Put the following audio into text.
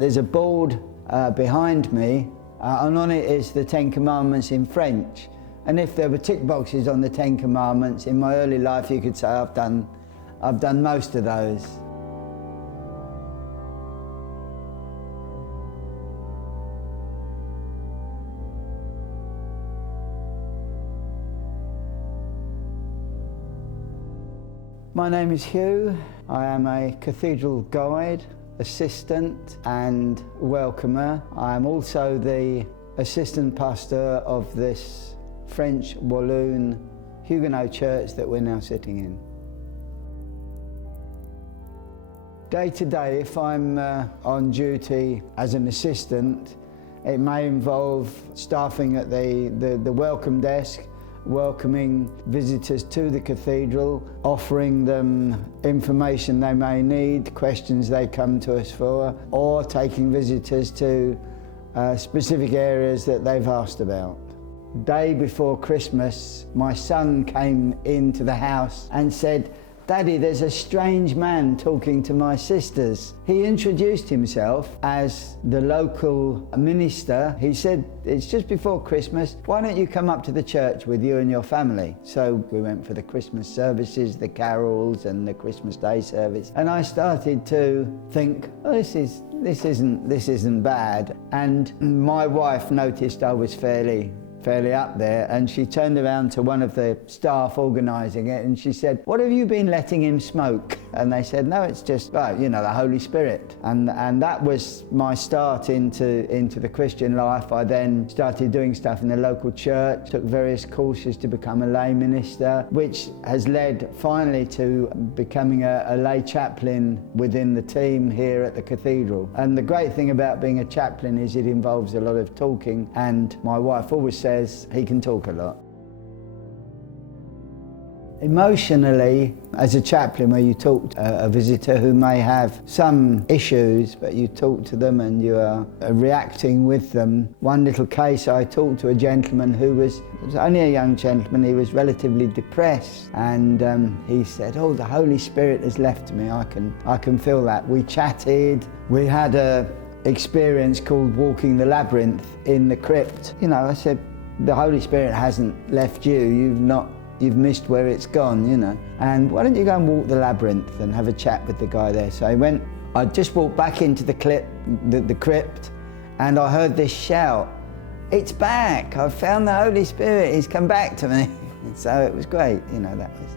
There's a board behind me, and on it is the Ten Commandments in French. And if there were tick boxes on the Ten Commandments, in my early life you could say I've done most of those. My name is Hugh. I am a cathedral guide, assistant and welcomer. I am also the assistant pastor of this French Walloon Huguenot church that we're now sitting in. Day to day, if I'm on duty as an assistant, it may involve staffing at the welcome desk, welcoming visitors to the cathedral, offering them information they may need, questions they come to us for, or taking visitors to specific areas that they've asked about. Day before Christmas, my son came into the house and said, "Daddy, there's a strange man talking to my sisters." He introduced himself as the local minister. He said, "It's just before Christmas, why don't you come up to the church with you and your family?" So we went for the Christmas services, the carols and the Christmas Day service. And I started to think, oh, this isn't bad. And my wife noticed I was fairly up there, and she turned around to one of the staff organising it and she said, "What have you been letting him smoke?" And they said, "No, it's just, the Holy Spirit." And that was my start into the Christian life. I then started doing stuff in the local church, took various courses to become a lay minister, which has led finally to becoming a lay chaplain within the team here at the cathedral. And the great thing about being a chaplain is it involves a lot of talking, and my wife always says he can talk a lot. Emotionally, as a chaplain, where you talk to a visitor who may have some issues, but you talk to them and you are reacting with them. One little case, I talked to a gentleman who was only a young gentleman. He was relatively depressed, and he said, "Oh, the Holy Spirit has left me. I can feel that." We chatted. We had a experience called walking the labyrinth in the crypt. I said, "The Holy Spirit hasn't left you. You've missed where it's gone, And why don't you go and walk the labyrinth and have a chat with the guy there?" So I went. I just walked back into the crypt, and I heard this shout, "It's back! I've found the Holy Spirit. He's come back to me." So it was great, that was.